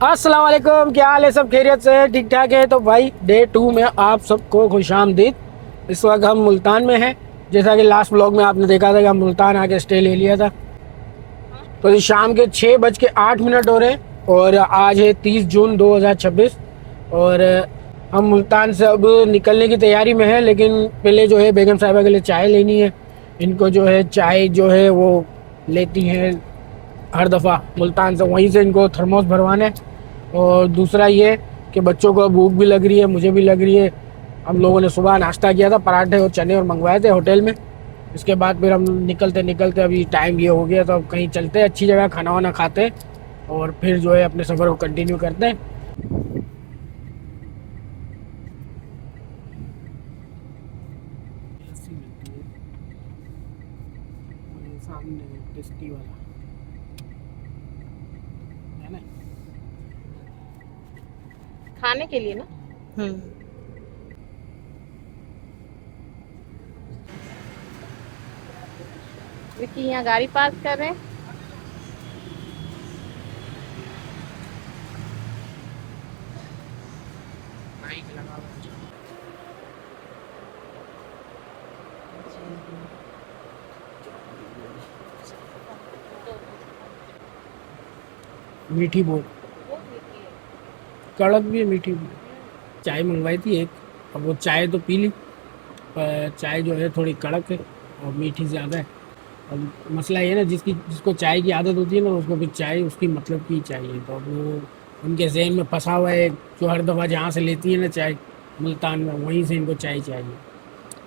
अस्सलाम वालेकुम, क्या हाल है? सब खैरियत से ठीक ठाक है? तो भाई डे 2 में आप सबको खुशामदीद। इस वक्त हम मुल्तान में हैं। जैसा कि लास्ट व्लॉग में आपने देखा था कि हम मुल्तान आके स्टे ले लिया था। तो ये शाम के 6:08 हो रहे हैं और आज है 30 जून 2026। और हम मुल्तान से अब निकलने की तैयारी में है, लेकिन पहले जो है बेगम साहिबा के लिए चाय लेनी है। इनको जो है चाय जो है वो लेती हैं हर दफ़ा मुल्तान से, वहीं से इनको थर्मोस भरवाना है। और दूसरा ये कि बच्चों को भूख भी लग रही है, मुझे भी लग रही है। हम लोगों ने सुबह नाश्ता किया था, पराठे और चने और मंगवाए थे होटल में। इसके बाद फिर हम निकलते निकलते अभी टाइम ये हो गया, तो अब कहीं चलते हैं अच्छी जगह, खाना वाना खाते हैं और फिर जो है अपने सफ़र को कंटिन्यू करते हैं। सामने टेस्टी वाला है ना। खाने के लिए ना। विक्की यहाँ गाड़ी पास कर रहे हैं। मीठी बहुत, कड़क भी है, मीठी भी है। चाय मंगवाई थी एक, अब वो चाय तो पी ली, पर चाय जो है थोड़ी कड़क है और मीठी ज़्यादा है। अब मसला ये है ना, जिसको चाय की आदत होती है ना, उसको फिर चाय उसकी मतलब की चाहिए। तो अब वो उनके जहन में फंसा हुआ है, जो हर दफ़ा जहाँ से लेती है ना चाय मुल्तान में, वहीं से इनको चाय चाहिए।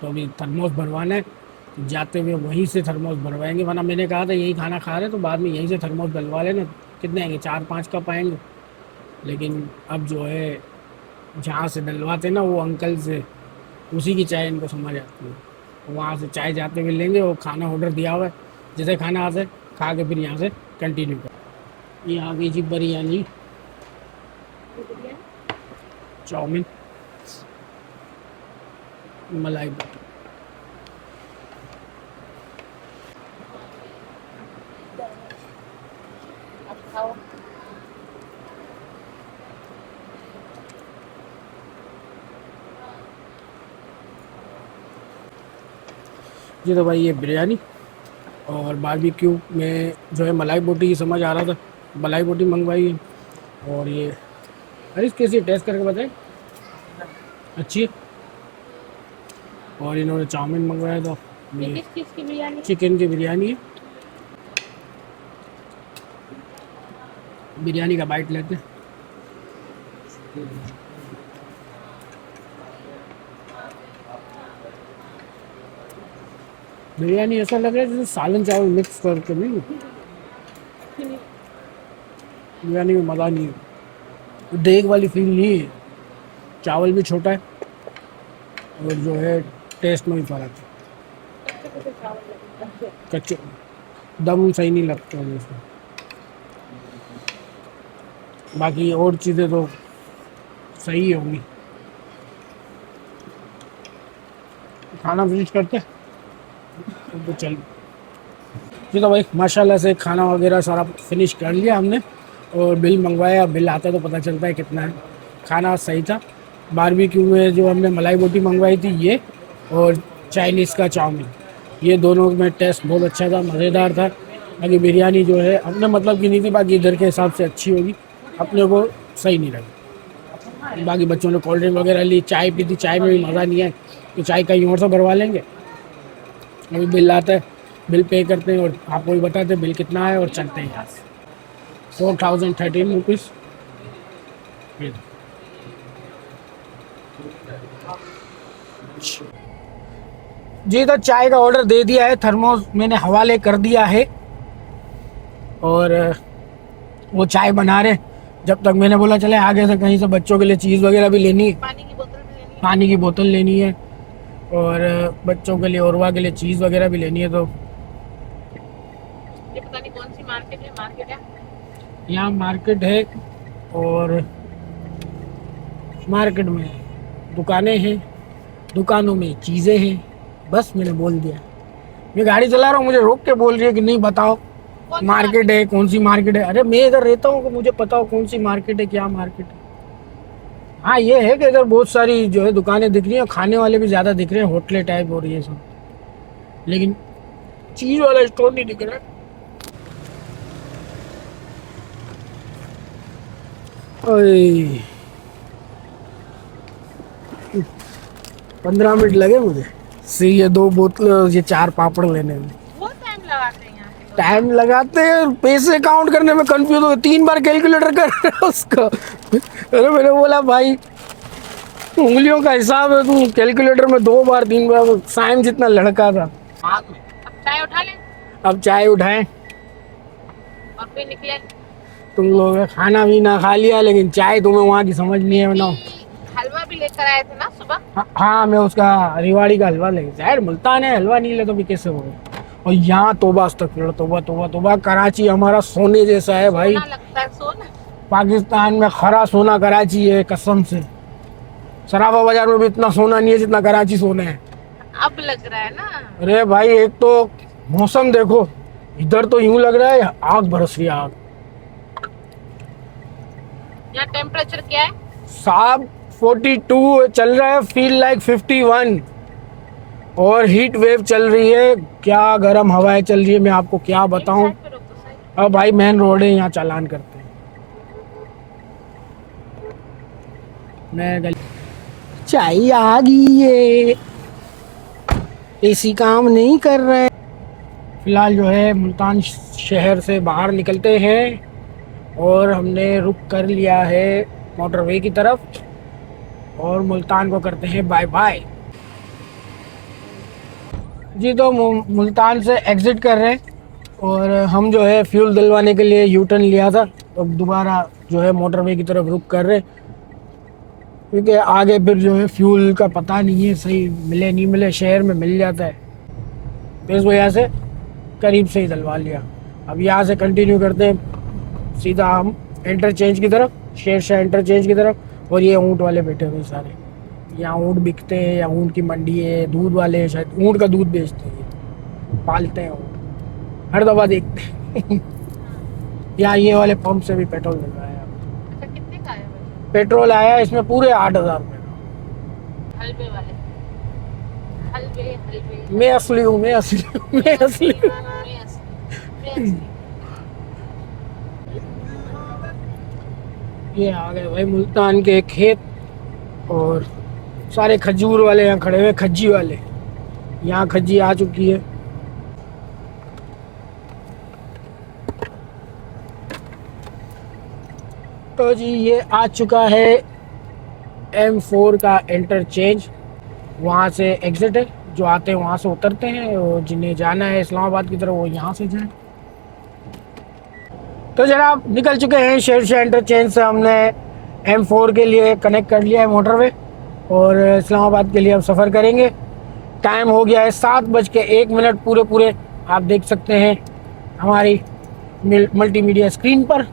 तो अभी थर्मोस भरवाना है, तो जाते हुए वहीं से थर्मोस भरवाएंगे। वरना मैंने कहा था यही खाना खा रहे तो बाद में यहीं से थर्मोस डलवा लेना। कितने आएंगे, 4-5 कप आएंगे। लेकिन अब जो है जहाँ से डलवाते ना वो अंकल से, उसी की चाय इनको समझ आती है। तो वहाँ से चाय जाते हुए लेंगे। वो खाना ऑर्डर दिया हुआ है, जैसे खाना आते खा के फिर यहाँ से कंटिन्यू कर। ये आ गई जी बिरयानी, चाउमीन, मलाई बटर। अब खाओ। जी तो भाई ये बिरयानी और बारबेक्यू में जो है मलाई बोटी की समझ आ रहा था, मलाई बोटी मंगवाई है। और ये अरे कैसी टेस्ट करके बताए, अच्छी है। और इन्होंने चाउमीन मंगवाया था, ये ये किस चीज़ की बिरयानी? चिकन की बिरयानी है। बिरयानी का बाइट लेते हैं। बिरयानी ऐसा लग रहा है जैसे सालन चावल मिक्स करके, नहीं बिरयानी में मज़ा नहीं है, देग वाली फील नहीं है। चावल भी छोटा है और जो है टेस्ट में भी फ़र्क है। कच्चे दम सही नहीं लगता है इसमें। बाकी और चीज़ें तो सही होंगी। खाना फिनिश करते हैं तो चल। जी तो भाई माशाल्लाह से खाना वगैरह सारा फिनिश कर लिया हमने और बिल मंगवाया। बिल आता है तो पता चलता है कितना है। खाना सही था। बारबेक्यू में जो हमने मलाई बोटी मंगवाई थी ये, और चाइनीज़ का चाउमीन, ये दोनों में टेस्ट बहुत अच्छा था, मज़ेदार था। बाकी बिरयानी जो है अपने मतलब की नहीं थी, बाकी इधर के हिसाब से अच्छी होगी, अपने को सही नहीं लगी। बाकी बच्चों ने कोल्ड ड्रिंक वगैरह ली, चाय पी थी, चाय में भी मज़ा नहीं आया, तो चाय कहीं और से भरवा लेंगे। अभी बिल आता है, बिल पे करते हैं और आपको भी बताते हैं बिल कितना है और चलते हैं यहाँ से। 4013 रुपीज़। जी तो चाय का ऑर्डर दे दिया है, थर्मोस मैंने हवाले कर दिया है और वो चाय बना रहे। जब तक मैंने बोला चले आगे से कहीं से बच्चों के लिए चीज़ वगैरह भी लेनी है, पानी की बोतल भी लेनी है। पानी की बोतल लेनी है और बच्चों के लिए औरवा के लिए चीज़ वगैरह भी लेनी है। तो ये पता नहीं कौन सी मार्केट है। मार्केट है यहाँ मार्केट है और मार्केट में दुकानें हैं, दुकानों में चीज़ें हैं। बस मैंने बोल दिया। मैं गाड़ी चला रहा हूँ, मुझे रोक के बोल रही है कि नहीं बताओ। कौन सी मार्केट है, कौन सी मार्केट है? अरे मैं इधर रहता हूँ, मुझे पता हो कौन सी मार्केट है, क्या मार्केट है। हाँ ये है कि इधर बहुत सारी जो है दुकानें दिख रही हैं, खाने वाले भी ज़्यादा दिख रहे हैं, होटलें टाइप और ये सब, लेकिन चीज़ वाला स्टोर नहीं दिख रहा है। ओए 15 मिनट लगे मुझे सी ये 2 बोतल ये 4 पापड़ लेने में। बहुत टाइम लगाते हैं यहाँ पे लोग। टाइम लगाते हैं, पैसे काउंट करने में कंफ्यूज हो गए, 3 बार कैलकुलेटर कर रहे हैं उसका। अरे मैंने बोला भाई उंगलियों का हिसाब है, तू कैलकुलेटर में 2 बार 3 बार, साइम जितना लड़का था। अब चाय उठा ले अब चाय उठाएं, और फिर निकले। तुम लोग ने खाना भी ना खा लिया, लेकिन चाय तुम्हें वहाँ की समझ नहीं है बनाओ। हलवा भी लेकर आए थे ना सुबह। हाँ मैं उसका रिवाड़ी का हलवा लेके, जाहिर मुल्तान है, हलवा नहीं ले तो भी कैसे होगा। और यहाँ तोबा अस्तगफिरुल्लाह, तोबा तोबा तोबा, कराची हमारा सोने जैसा है भाई। सोना लगता है सोना। पाकिस्तान में खरा सोना कराची है कसम से। सराफा बाजार में भी इतना सोना नहीं है जितना कराची सोना है। अब लग रहा है ना। अरे भाई एक तो मौसम देखो, इधर तो यूं लग रहा है आग बरस रही है, आग। यहाँ टेम्परेचर क्या है? साहब 42 चल रहा है, फील लाइक 51, और हीट वेव चल रही है, क्या गर्म हवाएं चल रही है, मैं आपको क्या बताऊं। साइड पे रोक दो, साइड। अब भाई मेन रोड है, यहाँ चालान करते हैं। मैं गली चाय आ गई है, एसी काम नहीं कर रहा है। फिलहाल जो है मुल्तान शहर से बाहर निकलते हैं और हमने रुक कर लिया है मोटरवे की तरफ, और मुल्तान को करते हैं बाय बाय। जी तो मुल्तान से एग्ज़िट कर रहे हैं, और हम जो है फ्यूल डलवाने के लिए यू टर्न लिया था, तो दोबारा जो है मोटरवे की तरफ रुक कर रहे हैं, क्योंकि आगे फिर जो है फ्यूल का पता नहीं है, सही मिले नहीं मिले, शहर में मिल जाता है तो इस वजह से करीब से ही डलवा लिया। अब यहाँ से कंटिन्यू करते हैं सीधा हम इंटरचेंज की तरफ, शेरशाह इंटरचेंज की तरफ। और ये ऊँट वाले बैठे हुए सारे, यहाँ ऊँट बिकते हैं या ऊँट की मंडी है, दूध वाले हैं, शायद ऊँट का दूध बेचते हैं, ये पालते हैं ऊँट, हर दफ़ा देखते हैं। यहाँ ये वाले पंप से भी पेट्रोल मिल रहा है। अच्छा कितने का है भाई? पेट्रोल आया इसमें पूरे 8,000 रुपये का। हलवे वाले। हलवे हलवे। मैं असली हूँ, मैं असली हूँ, मैं असली हूँ। मैं असली। ये आ गए भाई मुल्तान के खेत, और सारे खजूर वाले यहाँ खड़े हुए, खज्जी वाले, यहाँ खज्जी आ चुकी है। तो जी ये आ चुका है M4 का इंटरचेंज, वहाँ से एग्जिट है, जो आते हैं वहाँ से उतरते हैं, और जिन्हें जाना है इस्लामाबाद की तरफ वो यहाँ से जाए। तो जनाब निकल चुके हैं शेरशाह इंटरचेंज से, हमने M4 के लिए कनेक्ट कर लिया है मोटरवे, और इस्लामाबाद के लिए अब सफ़र करेंगे। टाइम हो गया है 7:01 पूरे पूरे, आप देख सकते हैं हमारी मल्टीमीडिया स्क्रीन पर।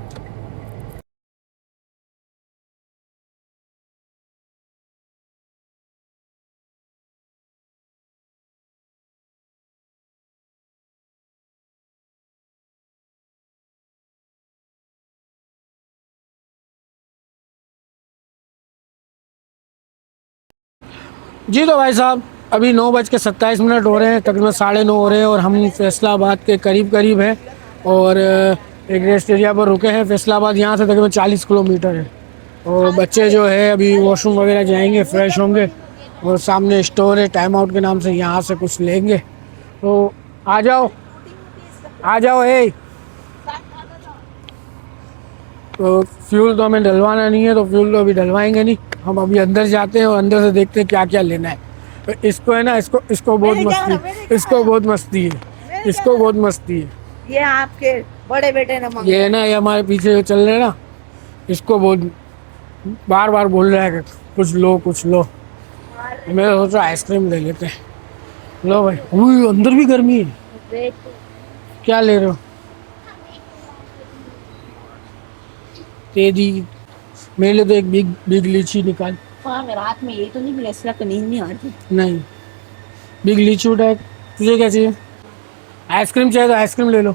जी तो भाई साहब अभी 9:27 हो रहे हैं, तकरीबन 9:30 हो रहे हैं, और हम फैसलाबाद के करीब करीब हैं, और एक रेस्ट एरिया पर रुके हैं। फैसलाबाद यहाँ से तकरीबन 40 किलोमीटर है, और बच्चे जो है अभी वॉशरूम वगैरह जाएंगे, फ्रेश होंगे, और सामने स्टोर है टाइम आउट के नाम से, यहाँ से कुछ लेंगे। तो आ जाओ आ जाओ है। तो फ्यूल तो हमें डलवाना नहीं है, तो फ्यूल तो अभी डलवाएंगे नहीं, हम अभी अंदर जाते हैं और अंदर से देखते हैं क्या क्या लेना है। तो इसको है ना, इसको बहुत मस्ती, इसको बहुत मस्ती है, इसको बहुत मस्ती है। ये आपके बड़े बेटे ने मांगा। ये है ना, ये हमारे पीछे जो चल रहे हैं ना, इसको बहुत बार बार बोल रहा है कि कुछ लो कुछ लो। मैं सोच रहा आइसक्रीम ले लेते हैं। लो भाई, अंदर भी गर्मी है। क्या ले रहे हो? तेजी मेरे लिए तो एक बिग बिग लीची निकाल। हाँ मेरे हाथ में यही तो नहीं मिला, इसलिए तो नींद नहीं आती। नहीं, बिग लीची उठा। तुझे क्या चाहिए? आइसक्रीम चाहिए तो आइसक्रीम ले लो।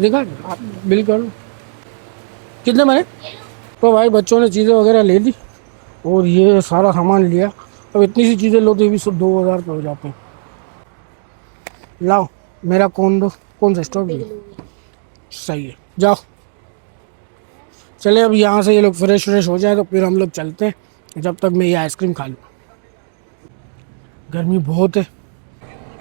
देखा बिल कर लो। कितने मैंने? तो भाई बच्चों ने चीज़ें वगैरह ले ली और ये सारा सामान लिया। अब इतनी सी चीज़ें लो तो ये भी सब 2,000 रुपये हो जाते हैं। लाओ मेरा कौन सा स्ट्रॉबेरी सही है, जाओ। चले अब यहाँ से ये लोग फ्रेश व्रेश हो जाए तो फिर हम लोग चलते हैं, जब तक मैं ये आइसक्रीम खा लूँ। गर्मी बहुत है।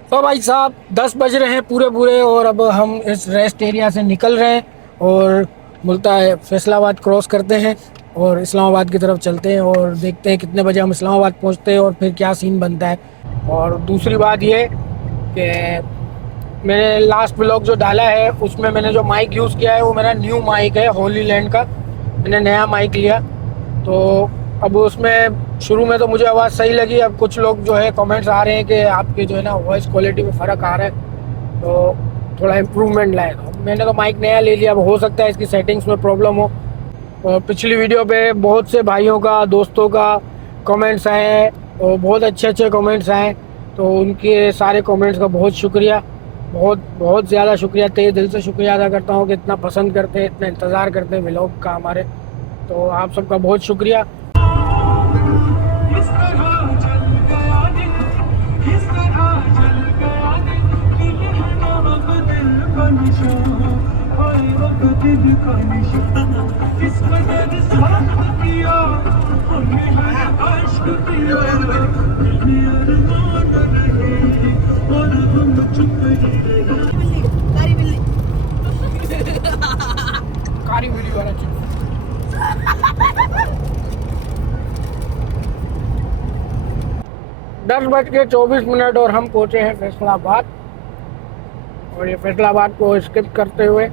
तो भाई साहब 10 बज रहे हैं पूरे पूरे और अब हम इस रेस्ट एरिया से निकल रहे हैं और मुल्तान फैसलाबाद क्रॉस करते हैं और इस्लामाबाद की तरफ चलते हैं और देखते हैं कितने बजे हम इस्लामाबाद पहुंचते हैं और फिर क्या सीन बनता है। और दूसरी बात ये कि मैंने लास्ट व्लॉग जो डाला है उसमें मैंने जो माइक यूज़ किया है वो मेरा न्यू माइक है होली लैंड का। मैंने नया माइक लिया तो अब उसमें शुरू में तो मुझे आवाज़ सही लगी। अब कुछ लोग जो है कमेंट्स आ रहे हैं कि आपके जो है ना वॉइस क्वालिटी में फ़र्क आ रहा है तो थोड़ा इम्प्रूवमेंट लाए। तो मैंने तो माइक नया ले लिया, अब हो सकता है इसकी सेटिंग्स में प्रॉब्लम हो। और पिछली वीडियो पे बहुत से भाइयों का दोस्तों का कमेंट्स आए हैं और बहुत अच्छे कमेंट्स आए, तो उनके सारे कमेंट्स का बहुत शुक्रिया, बहुत ज़्यादा शुक्रिया, तहे दिल से शुक्रिया अदा करता हूँ कि इतना पसंद करते हैं, इतना इंतज़ार करते हैं व्लॉग का हमारे। तो आप सबका बहुत शुक्रिया। कारी बिल्ली कारी वीडियो वाला चुप। 10:24 और हम पहुंचे हैं फैसलाबाद। और ये फैसलाबाद को स्किप करते हुए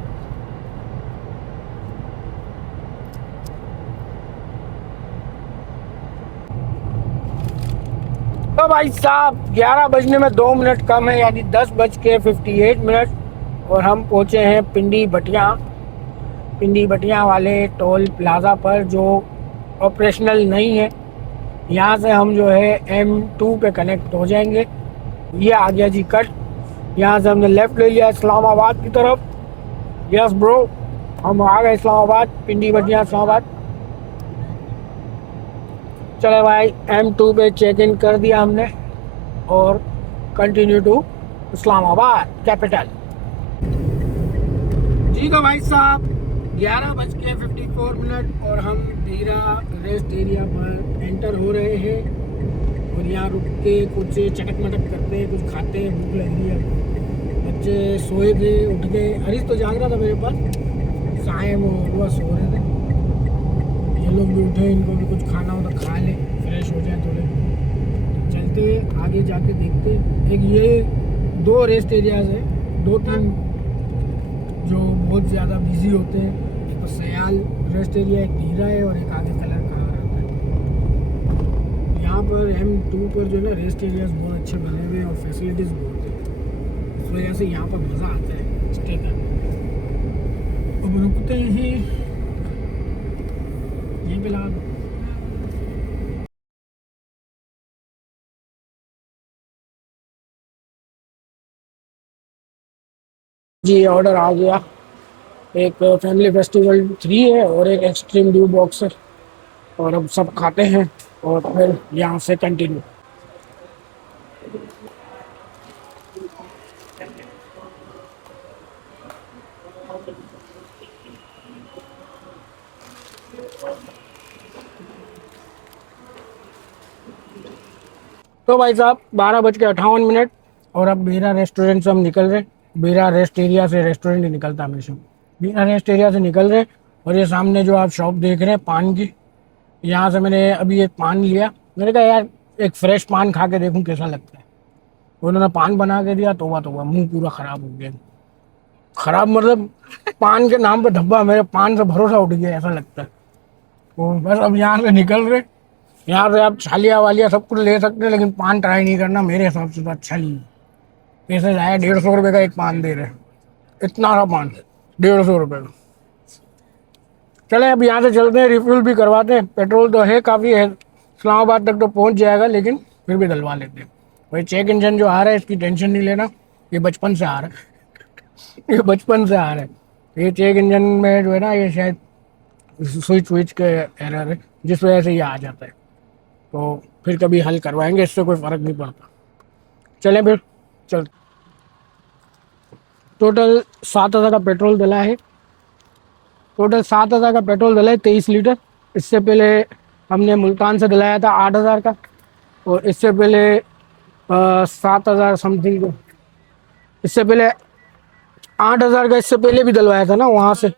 तो भाई साहब 11 बजने में 2 मिनट कम है, यानी 10:58 और हम पहुंचे हैं पिंडी बटिया वाले टोल प्लाज़ा पर जो ऑपरेशनल नहीं है। यहाँ से हम जो है M2 पे कनेक्ट हो जाएंगे। ये आ गया जी कट, यहाँ से हमने लेफ़्ट ले लिया इस्लामाबाद की तरफ। यस ब्रो, हम आ गए इस्लामाबाद, पिंडी बटिया इस्लामाबाद। चले भाई M2 पे चेक इन कर दिया हमने और कंटिन्यू टू इस्लामाबाद कैपिटल। जी तो भाई साहब 11:54 और हम धीरा रेस्ट एरिया पर एंटर हो रहे हैं और यहाँ रुक के कुछ चटक मटक करते हैं, कुछ खाते हैं, भूख लग रही है। बच्चे सोए थे, उठ गए, हरीश तो जाग रहा था मेरे पास, सायम और वह सो रहे थे। ये लोग भी उठे, इनको भी कुछ खाना हो तो खा ले, फ्रेश हो जाए थोड़े। चलते आगे जाके देखते। एक ये 2 रेस्ट एरियाज है, 2-3 जो बहुत ज़्यादा बिजी होते हैं। तो सयाल रेस्ट एरिया एक धीरा है और एक आगे कलर का रहता है। यहाँ पर M2 पर जो है ना रेस्ट एरियाज बहुत अच्छे बने हुए हैं और फैसिलिटीज़ बहुत है, इस वजह से यहाँ पर मज़ा आता है स्टे करने। अब रुकते हैं यहीं पे लगा दो। जी ऑर्डर आ गया, एक फैमिली फेस्टिवल 3 है और एक एक्सट्रीम ड्यू बॉक्स है और अब सब खाते हैं और फिर यहाँ से कंटिन्यू। तो भाई साहब 12:58 और अब बेरा रेस्टोरेंट से हम निकल रहे हैं। बेरा रेस्ट एरिया से रेस्टोरेंट ही निकलता है हमेशा। बेरा रेस्ट एरिया से निकल रहे हैं और ये सामने जो आप शॉप देख रहे हैं पान की, यहाँ से मैंने अभी एक पान लिया। मैंने कहा यार एक फ्रेश पान खा के देखूँ कैसा लगता है। उन्होंने पान बना के दिया, तोबा मुंह पूरा ख़राब हो गया। ख़राब मतलब पान के नाम पे धब्बा, मेरे पान से भरोसा उठ गया ऐसा लगता है। तो बस अब यहाँ से निकल रहे। यहाँ से आप छालिया वालिया सब कुछ ले सकते हैं लेकिन पान ट्राई नहीं करना, मेरे हिसाब से तो अच्छा नहीं है। पैसे जाए, 150 रुपये का एक पान दे रहे, इतना सा पान 150 रुपये का। चले अब यहाँ से चलते हैं, रिफ्यूल भी करवाते हैं। पेट्रोल तो है काफ़ी है, इस्लामाबाद तक तो पहुँच जाएगा लेकिन फिर भी डलवा लेते हैं। वही चेक इंजन जो आ रहा है इसकी टेंशन नहीं लेना, ये बचपन से आ रहा है। ये बचपन से आ रहा है। ये चेक इंजन में जो है ना, ये शायद स्विच स्विच के एरर है, जिस वजह से ये आ जाता है। तो फिर कभी हल करवाएंगे, इससे कोई फ़र्क नहीं पड़ता। चलें फिर, चल। टोटल 7,000 का पेट्रोल डला है। टोटल 7,000 का पेट्रोल डला है, 23 लीटर। इससे पहले हमने मुल्तान से डलाया था 8,000 का, और इससे पहले 7,000 समथिंग, इससे पहले 8,000 का इससे पहले भी डलवाया था ना वहाँ से,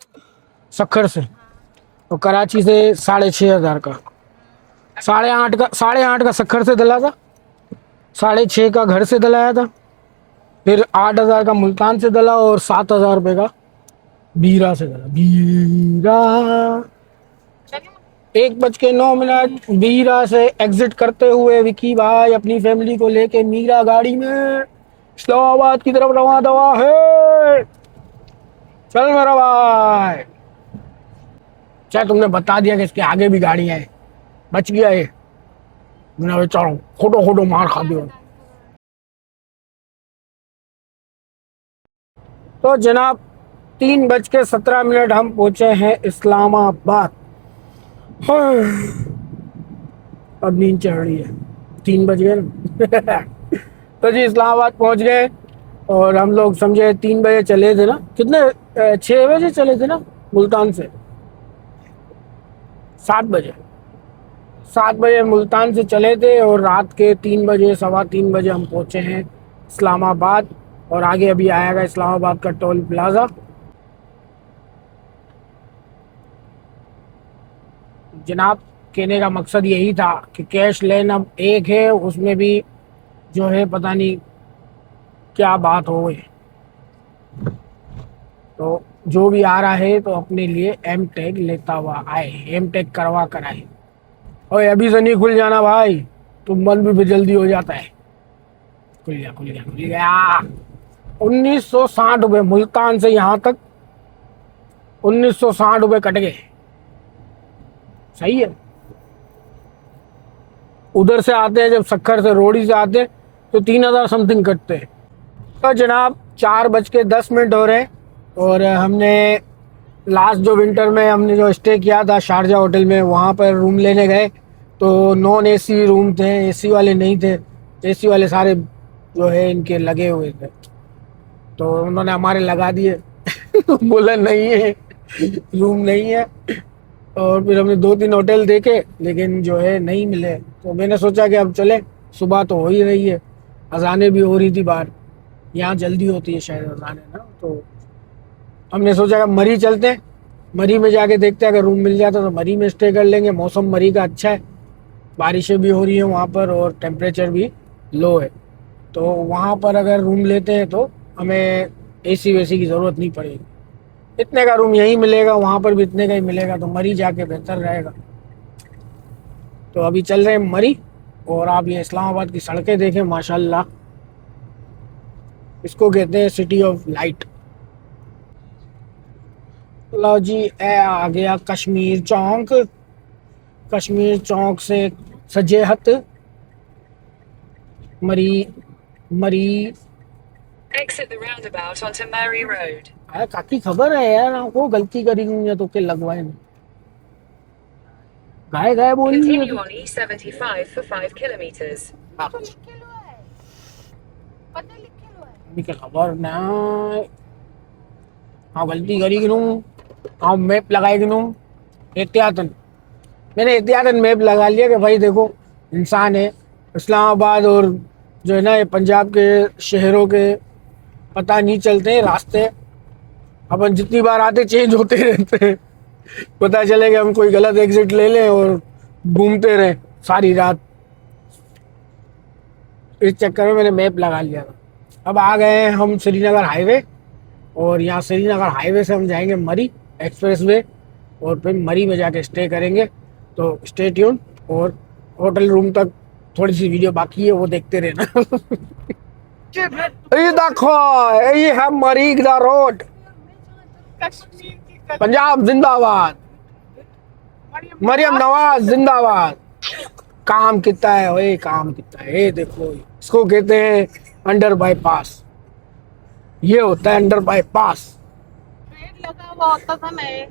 सक्खर से। और कराची से 6,500 का, 8.5 का सक्खर से डला था, 6.5 का घर से डलाया था, फिर 8,000 का मुल्तान से डला, और 7,000 रुपये का बीरा से डला। बीरा चलिए 1:09 बीरा से एग्जिट करते हुए विकी भाई अपनी फैमिली को लेके मीरा गाड़ी में इस्लामाबाद की तरफ रवाना दवा है। चल मेरा भाई, चाहे तुमने बता दिया कि इसके आगे भी गाड़ियां हैं, बच गया ये। मैंने चलो फोटो फोटो मार खा दियो। तो जनाब 3:17 हम पहुंचे हैं इस्लामाबाद। हाँ, अब नींद चढ़ रही है, 3 बज गए ना। तो जी इस्लामाबाद पहुंच गए, और हम लोग समझे 3 बजे चले थे ना, कितने 6 बजे चले थे ना मुल्तान से, 7 बजे मुल्तान से चले थे, और रात के 3 बजे 3:15 बजे हम पहुंचे हैं इस्लामाबाद। और आगे अभी आएगा इस्लामाबाद का टोल प्लाज़ा। जनाब कहने का मकसद यही था कि कैश लेन अब एक है, उसमें भी जो है पता नहीं क्या बात हो गई। तो जो भी आ रहा है तो अपने लिए एम टैग लेता हुआ आए, एम टैग करवा कर आए। और अभी से नहीं खुल जाना भाई, तो मन भी जल्दी हो जाता है। खुल गया खुल गया खुल गया। 1960 रुपये मुल्तान से यहाँ तक, 1960 रुपये कट गए। सही है। उधर से आते हैं जब सक्खर से रोडी से आते हैं तो 3,000 समथिंग कटते हैं। तो जनाब 4:10 हो रहे हैं, और हमने लास्ट जो विंटर में हमने जो स्टे किया था शारजा होटल में, वहाँ पर रूम लेने गए तो नॉन एसी रूम थे, एसी वाले नहीं थे। एसी वाले सारे जो है इनके लगे हुए थे, तो उन्होंने हमारे लगा दिए। बोला नहीं है, रूम नहीं है। और फिर हमने 2-3 होटल देखे, लेकिन जो है नहीं मिले। तो मैंने सोचा कि अब चले, सुबह तो हो ही रही है, अजानें भी हो रही थी बाहर, यहाँ जल्दी होती है शायद अजानें ना। तो हमने सोचा कि मरी चलते हैं, मरी में जाके देखते हैं, अगर रूम मिल जाता तो मरी में स्टे कर लेंगे। मौसम मरी का अच्छा है, बारिशें भी हो रही हैं वहाँ पर, और टेम्परेचर भी लो है। तो वहाँ पर अगर रूम लेते हैं तो हमें एसी वेसी की ज़रूरत नहीं पड़ेगी। इतने का रूम यहीं मिलेगा, वहाँ पर भी इतने का ही मिलेगा, तो मरी जाके बेहतर रहेगा। तो अभी चल रहे हैं मरी। और आप ये इस्लामाबाद की सड़कें देखें, माशाल्लाह, इसको कहते हैं सिटी ऑफ लाइट। लो जी, आ गया कश्मीर चौक। कश्मीर चौक से सजे हथ मरी मरी। Exit the roundabout onto Murray Road. अरे काकी खबर है यार, आपको गलती करी नहीं तो के लगवाए नहीं, गाय गाय बोली है। Continue on E75 for 5 kilometers. तो लिखे लो है, पता लिखे लो है। मुझे खबर ना, हाँ गलती करी कि हाँ मैप लगाए कि एहतियातन। मैंने एहतियातन मैप लगा लिया कि भाई देखो इंसान है। इस्लामाबाद और जो है ना ये पंजाब के शहरों के पता नहीं चलते हैं रास्ते, अपन जितनी बार आते चेंज होते रहते हैं। पता चले कि हम कोई गलत एग्जिट ले लें और घूमते रहें सारी रात। इस चक्कर में मैंने मैप लगा लिया था। अब आ गए हैं हम श्रीनगर हाईवे, और यहाँ श्रीनगर हाईवे से हम जाएंगे मरी एक्सप्रेस वे, और फिर मरी में जाके स्टे करेंगे। तो स्टे ट्यून, और होटल रूम तक थोड़ी सी वीडियो बाकी है, वो देखते रहना। ये देखो, ये है मरी का रोड। कश्मीर की पंजाब जिंदाबाद, मरियम नवाज जिंदाबाद। काम कितना है ओए, काम कितना है। ये देखो, इसको कहते हैं अंडर बाईपास। ये होता है अंडर बाईपास। पेड़ लगा हुआ होता था मैं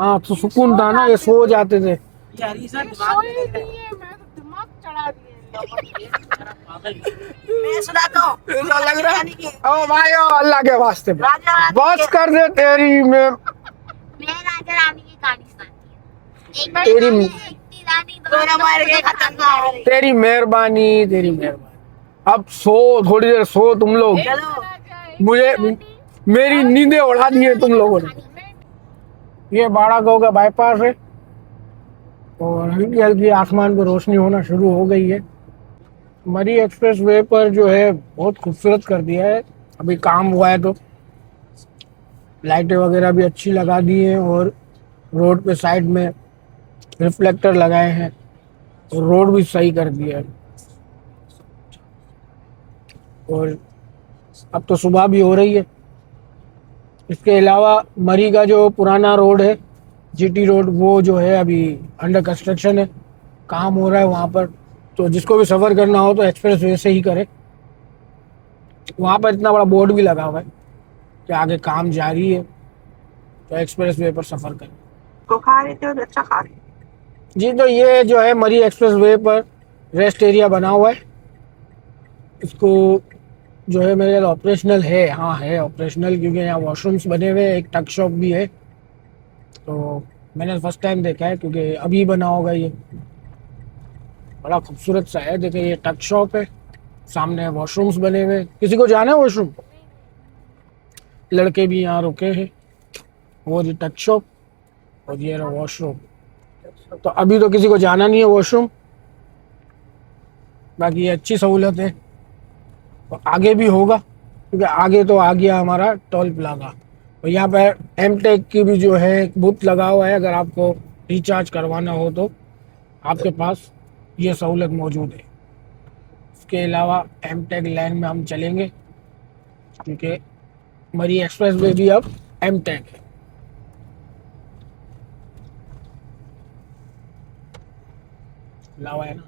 हाँ तो सुकून था ना, ये सो जाते थे। यार ये सब ये दिमाग में सोए लग रहा दिए, मैं तो दिमाग चढ़ा दिए इन लोगों ने। है। मैं सुनाता हूँ ऐसा लग रहा है रानी की ओ भाई ओ अल्लाह के वास्ते राजा रानी बस कर दे तेरी में मैं राजा रानी की कहानी सुनाती हूँ। तेरी एक थी रानी, दोनों मर गए खत्म कहानी। तेरी मेहरबानी। अब सो, थोड़ी देर सो तुम लोग। चलो राजा, एक मुझे रानी, मेरी नींदें उड़ा दी है तुम लोगों ने। ये बाड़ागांव का बाईपास है और हल्की हल्की आसमान पर रोशनी होना शुरू हो गई है। मरी एक्सप्रेस वे पर जो है बहुत खूबसूरत कर दिया है। अभी काम हुआ है तो लाइटें वगैरह भी अच्छी लगा दी हैं और रोड पे साइड में रिफ्लेक्टर लगाए हैं और रोड भी सही कर दिया है। और अब तो सुबह भी हो रही है। इसके अलावा मरी का जो पुराना रोड है जीटी रोड, वो जो है अभी अंडर कंस्ट्रक्शन है, काम हो रहा है वहाँ पर। तो जिसको भी सफ़र करना हो तो एक्सप्रेस वे से ही करे। वहाँ पर इतना बड़ा बोर्ड भी लगा हुआ है कि आगे काम जारी है, तो एक्सप्रेस वे पर सफ़र करें। को खा रहे थे और अच्छा खा रहे थे। जी तो ये जो है मरी एक्सप्रेस वे पर रेस्ट एरिया बना हुआ है। इसको जो है मेरे ख्याल ऑपरेशनल है, हाँ है ऑपरेशनल, क्योंकि यहाँ वॉशरूम्स बने हुए हैं, एक टक शॉप भी है। तो मैंने फर्स्ट टाइम देखा है क्योंकि अभी बना होगा ये। बड़ा खूबसूरत सा है। देखिए ये टक शॉप है, सामने वॉशरूम्स बने हुए। किसी को जाना है वॉशरूम? लड़के भी यहाँ रुके हैं। वो जी टक शॉप और ये रहा वॉशरूम। तो अभी तो किसी को जाना नहीं है वॉशरूम, बाकी ये अच्छी सहूलत है। तो आगे भी होगा क्योंकि आगे तो आ गया हमारा टोल प्लाजा। और यहाँ पर एमटेक की भी जो है बूथ लगा हुआ है। अगर आपको रिचार्ज करवाना हो तो आपके पास ये सहूलत मौजूद है। इसके अलावा एमटेक लाइन में हम चलेंगे क्योंकि मरी एक्सप्रेस वे भी अब एमटेक है। लावा है ना,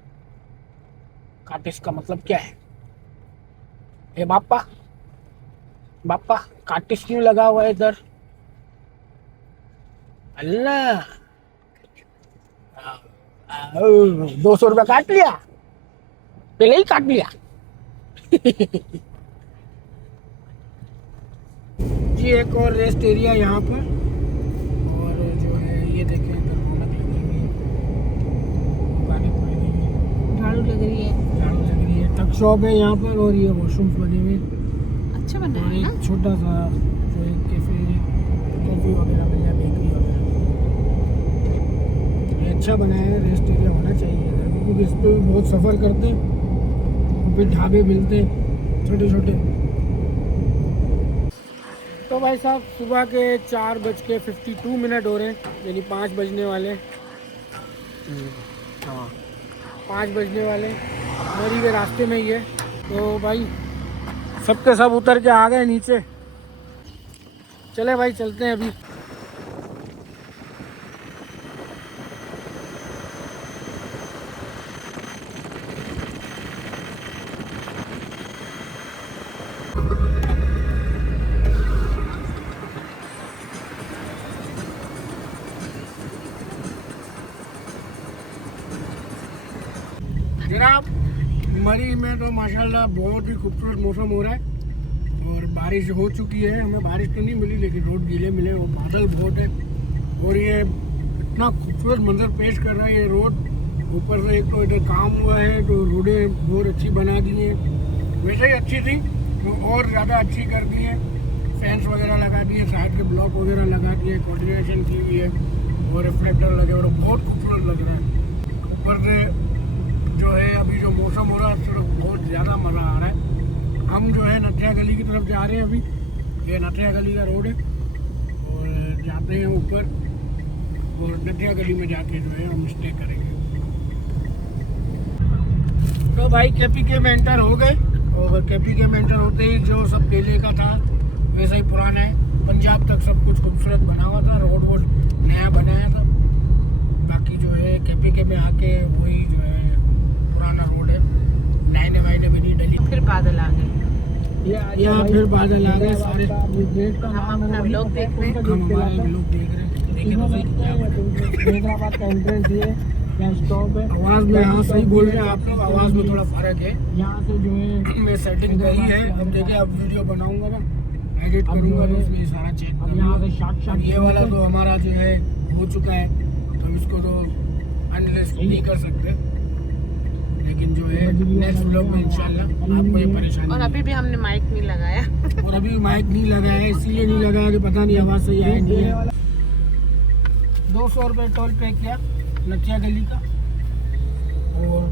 काटिस का मतलब क्या है? ए बापा बापा, काटिस क्यों लगा हुआ है इधर? अल्लाह 200 रुपया काट लिया, पहले ही काट लिया। जी एक और रेस्ट एरिया यहाँ पर, और जो है ये देखें इधर रौनक लगी हुई है, दुकानें खुली हुई हैं, झाड़ू लग रही है, झाड़ू लग रही है, टक शॉप है यहाँ पर, और ये वॉशरूम्स बने हुए हैं। अच्छा बना और है ना। एक छोटा सा जो है कैफे, कॉफ़ी वगैरह मिल जाए, बेकरी वगैरह। ये अच्छा बनाया है, रेस्ट एरिया होना चाहिए इधर, क्योंकि इस पर भी बहुत सफ़र करते हैं, फिर ढाबे मिलते हैं छोटे छोटे। तो भाई साहब सुबह के 4:52 हो रहे हैं, यानी 5 बजने वाले। हाँ 5 बजने वाले, मरी के रास्ते में ही है। तो भाई सबके सब उतर के आ गए नीचे। चले भाई चलते हैं अभी। जनाब मरी में तो माशाल्लाह बहुत ही खूबसूरत मौसम हो रहा है और बारिश हो चुकी है। हमें बारिश तो नहीं मिली लेकिन रोड गीले मिले और बादल बहुत है और ये इतना खूबसूरत मंजर पेश कर रहा है ये रोड। ऊपर से एक तो इधर काम हुआ है तो रोडें बहुत अच्छी बना दी हैं, वैसे ही अच्छी थी तो और ज़्यादा अच्छी कर दी है। फैंस वगैरह लगा दिए, साइड के ब्लॉक वगैरह लगा दिए, कोऑर्डिनेशन की हुई है और रिफ्लेक्टर लगे और बहुत खूबसूरत लग रहा है। ऊपर से जो है अभी जो मौसम हो रहा है तो बहुत ज़्यादा मज़ा आ रहा है। हम जो है नथिया गली की तरफ जा रहे हैं अभी। ये नथिया गली का रोड है और जाते हैं ऊपर और नथिया गली में जाके जो है हम स्टे करेंगे। तो भाई KPK में एंटर हो गए और KPK में एंटर होते ही जो सब पहले का था वैसा ही पुराना है। पंजाब तक सब कुछ खूबसूरत बना हुआ था, रोड वोड नया बनाया था। बाकी जो है KPK में आके वही जो है पुराना रोड है, लाइनें वाइनें भी नहीं डली। फिर बादल आ गए। यहाँ फिर बादल आ गए सारे। हम अपना व्लॉग देख रहे हैं। हम हमारे लोग देख रहे हैं, देखें तो सही क्या बने। हैदराबाद का एंट्रेंस ये यहाँ स्टॉप है। आवाज़ में हाँ सही बोल रहे हैं आप लोग, आवाज़ में थोड़ा फर्क है। यहाँ से जो है मैं सेटिंग करी है, अब देखिए अब वीडियो बनाऊंगा ना, एडिट करूंगा तो उसमें सारा चेक अब यहाँ से करूंगा। साक्षात अब ये वाला तो हमारा जो है हो चुका है, तो इसको तो अनलिस्ट नहीं कर सकते, लेकिन जो है नेक्स्ट व्लॉग में इंशाल्लाह आपको ये परेशानी और अभी भी हमने माइक नहीं लगाया। नहीं। और अभी माइक नहीं लगाया है, इसीलिए नहीं लगाया कि पता नहीं आवाज़ सही है नहीं है। 200 रुपये टोल पे किया नथिया गली का, और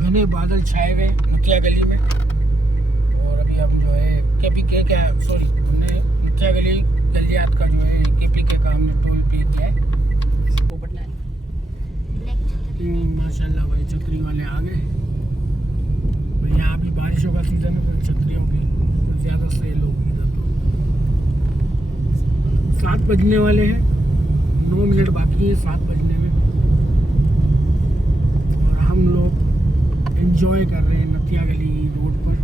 घने बादल छाए हुए नथिया गली में। और अभी हम जो है KPK का सॉरी हमने नथिया गली गलियात का जो है KPK का हमने टोल पे किया है। माशाल्लाह भाई छतरी वाले आ गए। भाई यहाँ अभी बारिशों का सीज़न है, तो छतरियों की तो ज़्यादा सेल होगी इधर। तो 7 बजने वाले हैं, 9 मिनट बाकी है 7 बजने में, और हम लोग एंजॉय कर रहे हैं नथिया गली रोड पर।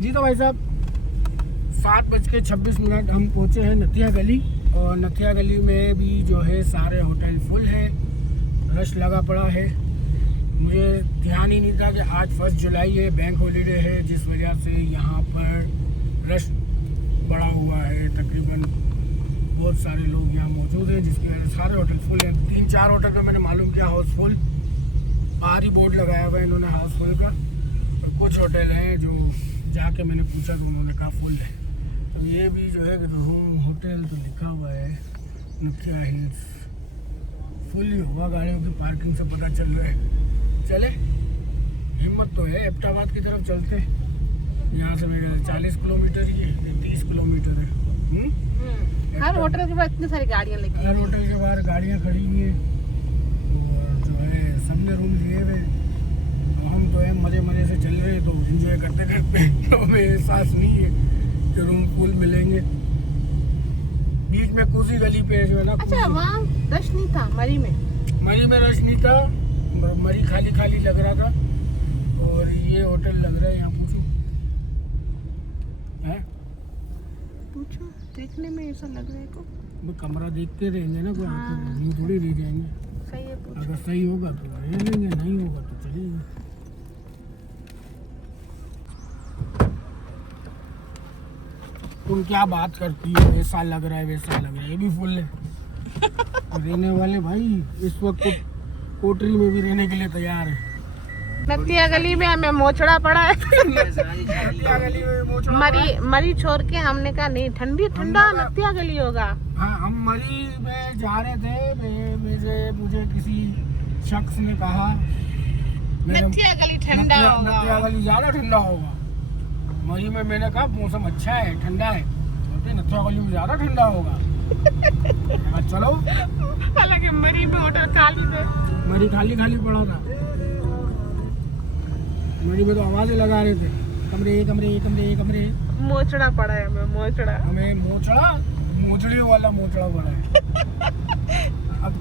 जी तो भाई साहब 7:26 हम पहुँचे हैं नथिया गली, और नथिया गली में भी जो है सारे होटल फुल है, रश लगा पड़ा है। मुझे ध्यान ही नहीं था कि आज 1 जुलाई है, बैंक हॉलीडे है, जिस वजह से यहाँ पर रश बढ़ा हुआ है। तकरीबन बहुत सारे लोग यहाँ मौजूद हैं, जिसकी वजह से सारे होटल फुल हैं। 3-4 होटल पे मैंने मालूम किया हाउसफुल, बाहर ही बोर्ड लगाया हुआ है इन्होंने हाउसफुल का। और कुछ होटल हैं जो जाके मैंने पूछा तो उन्होंने कहा फुल है। तो ये भी जो है रूम होटल तो लिखा हुआ है नथिया हिल्स, फुल ही होगा, गाड़ियों की पार्किंग से पता चल रहा है। चले, हिम्मत तो है, एबटाबाद की तरफ चलते हैं। यहाँ से मेरे 40 किलोमीटर ही है, 30 किलोमीटर है। हर होटल के बाद इतनी सारी गाड़ियाँ लगी हर होटल के बाहर गाड़ियाँ खड़ी हुई हैं, और जो है सबने रूम लिए हुए। तो हम तो है मज़े मज़े से चल रहे हैं, तो एंजॉय करते करते तो हमें एहसास नहीं है कि रूम फुल मिलेंगे। बीच में कुसी गली पे जो है ना, अच्छा वहाँ रश नहीं था मरी में रश नहीं था, मरी खाली खाली लग रहा था। और ये होटल लग रहा है, यहाँ पूछो है, पूछो देखने में ऐसा लग रहा है को। वो कमरा देखते रहेंगे ना, कोई हाँ। हम थोड़ी रह जाएंगे। सही है, पूछो। अगर सही होगा तो रह लेंगे, नहीं होगा तो चलेंगे। तुम क्या बात करती हो, ऐसा लग रहा है वैसा लग रहा है, ये भी फुल है। रहने वाले भाई इस वक्त तो कोटरी में भी रहने के लिए तैयार है। नथिया गली में हमें मोचड़ा पड़ा है। नथिया गली में मोचड़ा मरी छोड़ के हमने कहा नहीं, ठंडा नथिया गली होगा। हाँ, हम मरी में जा रहे थे, मुझे किसी शख्स ने कहा नथिया गली ठंडा होगा। नथिया गली ज़्यादा ठंडा होगा। मरी में मैंने कहा मौसम अच्छा है, ठंडा है, तो नथिया गली में ज़्यादा ठंडा होगा। चलो, हालांकि मरी में होटल खाली थे, मरी खाली खाली पड़ा था। मरी में तो आवाज़ें लगा रहे थे, कमरे। मोचड़ा पड़ा है हमें, मोचड़ा। हमें मोचड़ी वाला मोचड़ा पड़ा है। अब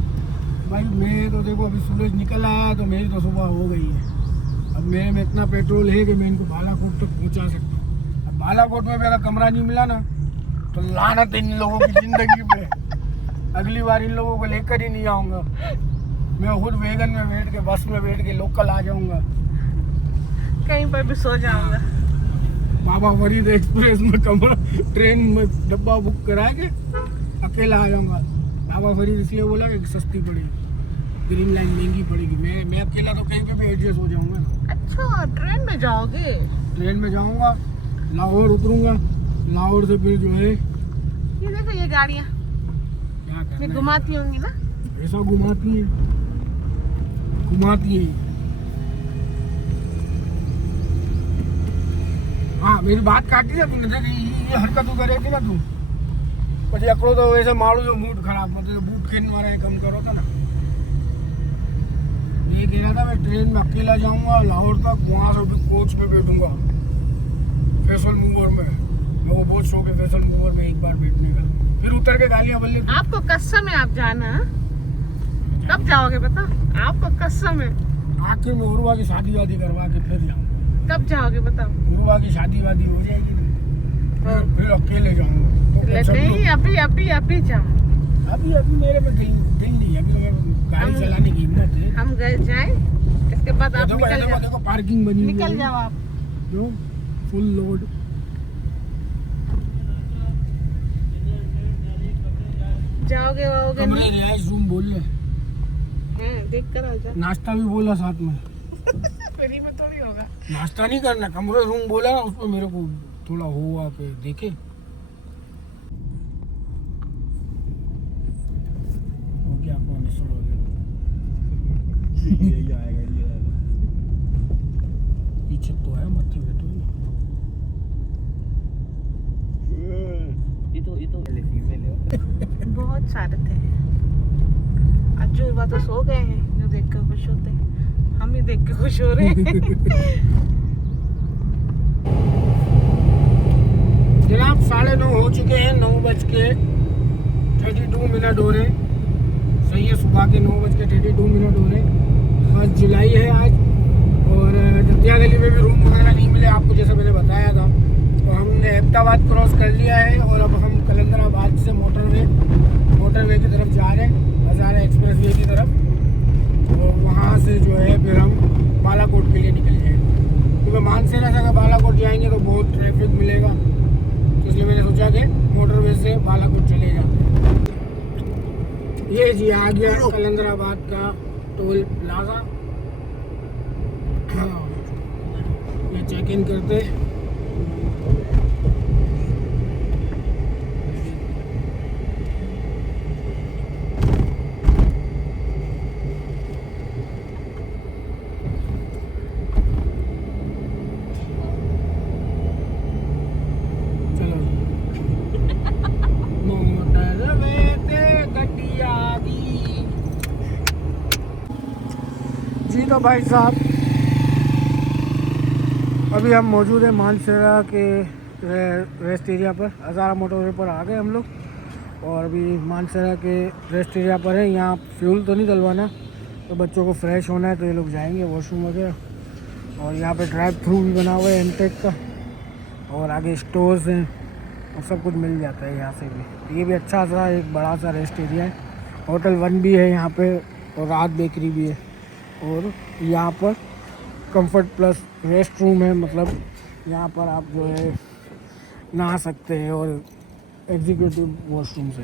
भाई मैं तो देखो अभी सूरज निकल आया है, तो मेरी तो सुबह हो गई है। अब मेरे में इतना पेट्रोल है कि मैं इनको बालाकोट तक पहुंचा सकता हूँ। अब बालाकोट में मेरा कमरा नहीं मिला ना, तो लानत इन लोगों की ज़िंदगी पे। अगली बार इन लोगों को लेकर ही नहीं आऊँगा, मैं खुद वैगन में बैठ के, बस में बैठ के लोकल आ जाऊँगा, कहीं पर भी सो जाऊंगा। बाबा फरीद एक्सप्रेस में कमरा, ट्रेन में डब्बा बुक करा के अकेला आ जाऊँगा। बाबा फरीद इसलिए बोला कि सस्ती पड़ेगी, ग्रीन लाइन महंगी पड़ेगी। मैं अकेला तो कहीं पे भी एडजस्ट हो जाऊँगा ना। अच्छा ट्रेन में जाओगे? ट्रेन में जाऊँगा, लाहौर उतरूँगा, लाहौर से फिर जो है ये देखो ये गाड़ियाँ क्या ये करना घुमाती होंगी ना? है, ऐसा घुमाती है। हाँ, मेरी बात काटी ना तूने, देख ये हरकत तू करे थी ना तू, પછી એકલો તો वैसे मारू जो मूड खराब मतलब तो बूट खेलने वाला कम करो था ना। ये कह रहा था मैं ट्रेन में अकेला जाऊंगा लाहौर तक, वहाँ से भी कोच में बैठूंगा फैसल मूवर में। मैं वो बहुत शौक है फैसल मूवर में एक बार बैठने का, फिर उतर के गालियाँ बल्ले। आपको कसम है आप जाना, कब जाओगे बता? आपको कसम है। आखिर में उर्वा की शादी वादी करवा के फिर जाऊंगा। कब जाओगे बताओ? उर्वा की शादी वादी हो जाएगी फिर अकेले जाऊंगा। तो सब नहीं, लोग- अभी जाओ। अभी मेरे में दिल नहीं है। अभी तो मैं गाड़ी चलाने की हिम्मत है। हम गए जाएं, इसके बाद आप देखो निकल जाओ। देखो पार्किंग बनी हुई निकल है। जाओ आप। जो फुल लोड। जाओगे वाओगे कमरे नहीं? रिहाइश रूम बोल रहे। देख कर आ जाओ। नाश्ता भी बोला साथ में। फ्री में थोड़ी होगा। नाश्ता नहीं करना, कमरे रूम बोला ना, उसमें मेरे को थोड़ा हुआ पे देखे हो गया कौन सुन हो गया। पीछे तो है मत्थी बैठो बहुत सारे थे। अज्जू और तो सो गए हैं, जो देख कर खुश होते हैं। हम ही देख के खुश हो रहे हैं। जनाब 9:30 हो चुके हैं। 9:32 हो रहे। सही है, सुबह के 9:32 हो रहे। 1 जुलाई है आज। और दतिया गली में भी रूम वगैरह नहीं मिले आपको, जैसे मैंने बताया था। तो हमने अहमदाबाद क्रॉस कर लिया है और अब हम कलंदराबाद से मोटरवे की तरफ जा रहे हैं, हज़ारा एक्सप्रेस वे की तरफ। और वहाँ से जो है फिर हम बालाकोट के लिए निकल जाएंगे, क्योंकि मानसेरा से अगर बालाकोट जाएंगे तो बहुत ट्रैफिक मिलेगा। तो इसलिए मैंने सोचा कि मोटरवे से बालाकोट चले जाते हैं। ये जी आ गया कलंदराबाद का टोल प्लाजा। ये चेक इन करते जी। तो भाई साहब अभी हम मौजूद हैं मानसेरा के रेस्ट एरिया पर, हज़ारा मोटरवे पर आ गए हम लोग। और अभी मानसेरा के रेस्ट एरिया पर है। यहाँ फ्यूल तो नहीं डलवाना, तो बच्चों को फ्रेश होना है तो ये लोग जाएंगे वॉशरूम वगैरह। और यहाँ पे ड्राइव थ्रू भी बना हुआ है एमटेक का, और आगे स्टोर्स हैं और सब कुछ मिल जाता है यहाँ से भी। तो ये भी अच्छा सा एक बड़ा सा रेस्ट एरिया है। होटल 1 भी है यहाँ पे, और रात बेकरी भी है। और यहाँ पर कंफर्ट प्लस रेस्ट रूम है, मतलब यहाँ पर आप जो है नहा सकते हैं, और एग्जीक्यूटिव वॉशरूम से।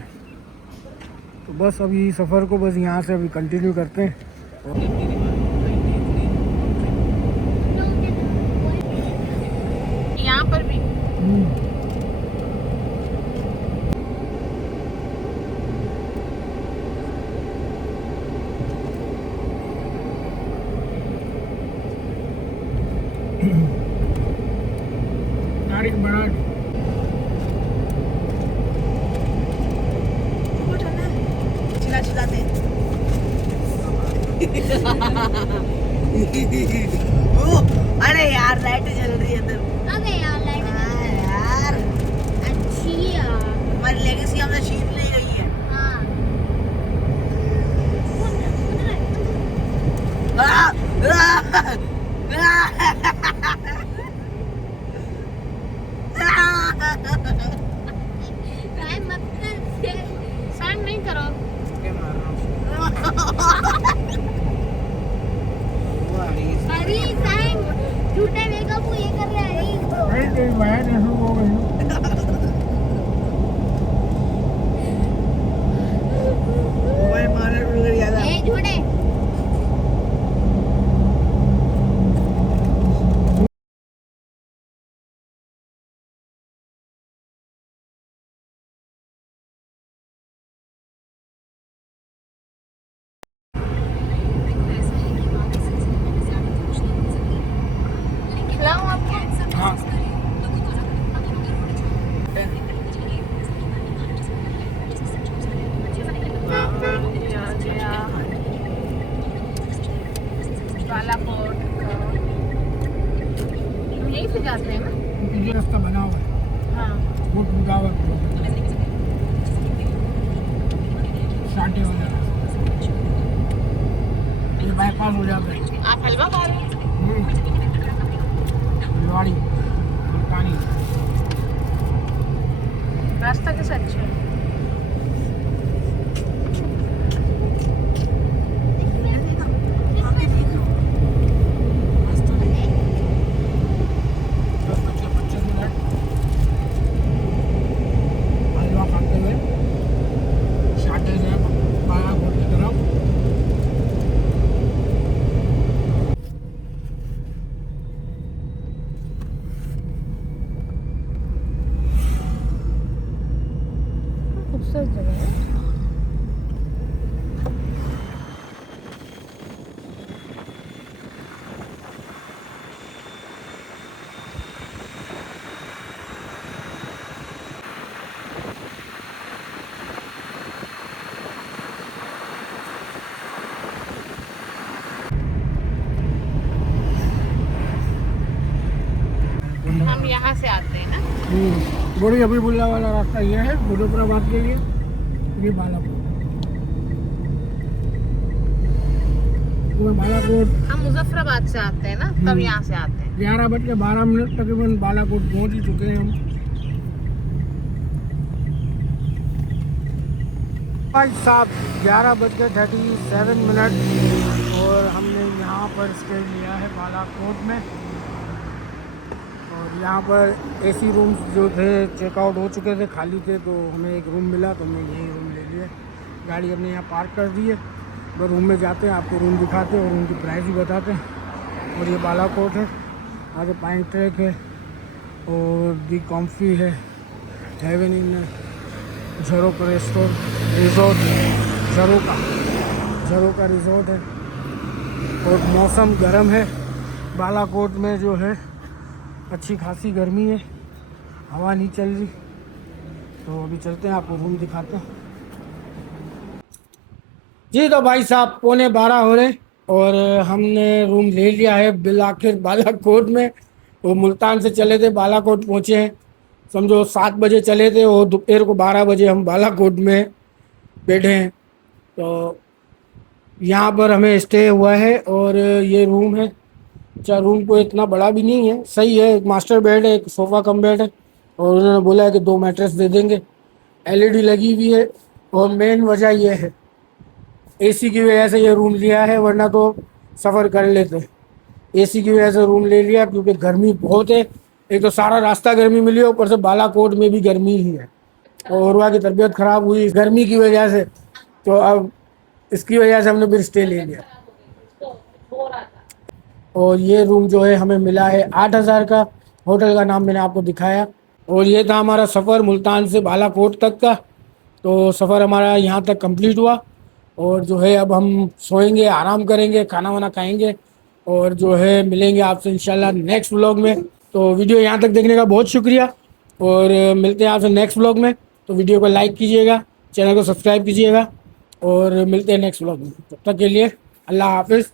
तो बस अभी सफ़र को बस यहाँ से अभी कंटिन्यू करते हैं। यहाँ पर भी तारीख बड़ा चिल्लाते अरे यार लाइट जल रही है इधर। अबे यार लाइट यार अच्छी है यार। हमारी लेगेसी हमने छीन ली गई है। हाँ। ट्राई मत कर। साइन नहीं करो। अभी साइन झूठे मेकअप को ये कर रहा है। नहीं रास्ता कैसा अच्छा है। आगे देखो रास्ता नहीं 10:25 हलवा खाते हुए शाटे से बालाकोट की तरफ। खूबसूरत जगह है। हम यहाँ से आते हैं ना। बड़ी हबीबुल्ला वाला रास्ता ये है मुजफ्फराबाद के लिए, ये बालाकोट। तो बालाकोट हम मुजफ्फराबाद से आते हैं ना, तब यहाँ से आते हैं। 11:12 तकरीबन बालाकोट पहुंच ही चुके हैं हम। भाई साहब 11:37 और हमने यहाँ पर स्टे लिया है बालाकोट में। और यहाँ पर एसी रूम्स जो थे चेकआउट हो चुके थे, खाली थे, तो हमें एक रूम मिला तो हमने यही रूम ले लिया। गाड़ी हमने यहाँ पार्क कर दी है। तो रूम में जाते हैं, आपको रूम दिखाते हैं और उनकी प्राइस भी बताते हैं। और ये बालाकोट है, आगे पाइन ट्रैक है और दी कॉम्फी है, हेवन इन झरोका रिजॉर्ट, झरोका रिजॉर्ट है। और मौसम गर्म है बालाकोट में, जो है अच्छी खासी गर्मी है, हवा नहीं चल रही। तो अभी चलते हैं, आपको रूम दिखाते हैं। जी तो भाई साहब 11:15 हो रहे और हमने रूम ले लिया है बिल आखिर बालाकोट में। वो मुल्तान से चले थे, बालाकोट पहुँचे हैं, समझो 7 बजे चले थे और दोपहर को 12 बजे हम बालाकोट में बैठे हैं। तो यहाँ पर हमें स्टे हुआ है और ये रूम है। अच्छा, रूम को इतना बड़ा भी नहीं है, सही है, एक मास्टर बेड है, एक सोफ़ा कम बेड है और उन्होंने बोला है कि 2 मैट्रेस दे देंगे। एलईडी लगी हुई है और मेन वजह ये है एसी की वजह से ये रूम लिया है, वरना तो सफ़र कर लेते। एसी की वजह से रूम ले लिया क्योंकि गर्मी बहुत है। एक तो सारा रास्ता गर्मी मिली है, ऊपर से बालाकोट में भी गर्मी ही है और उर्वा की तबीयत ख़राब हुई गर्मी की वजह से, तो अब इसकी वजह से हमने फिर स्टे ले लिया। और ये रूम जो है हमें मिला है 8,000 का। होटल का नाम मैंने आपको दिखाया। और ये था हमारा सफ़र मुल्तान से बालाकोट तक का। तो सफ़र हमारा यहाँ तक कंप्लीट हुआ और जो है अब हम सोएंगे, आराम करेंगे, खाना वाना खाएंगे और जो है मिलेंगे आपसे इंशाल्लाह नेक्स्ट व्लॉग में। तो वीडियो यहाँ तक देखने का बहुत शुक्रिया और मिलते हैं आपसे नेक्स्ट व्लॉग में। तो वीडियो को लाइक कीजिएगा, चैनल को सब्सक्राइब कीजिएगा और मिलते हैं नेक्स्ट व्लॉग में। तब तक के लिए अल्लाह हाफिज़।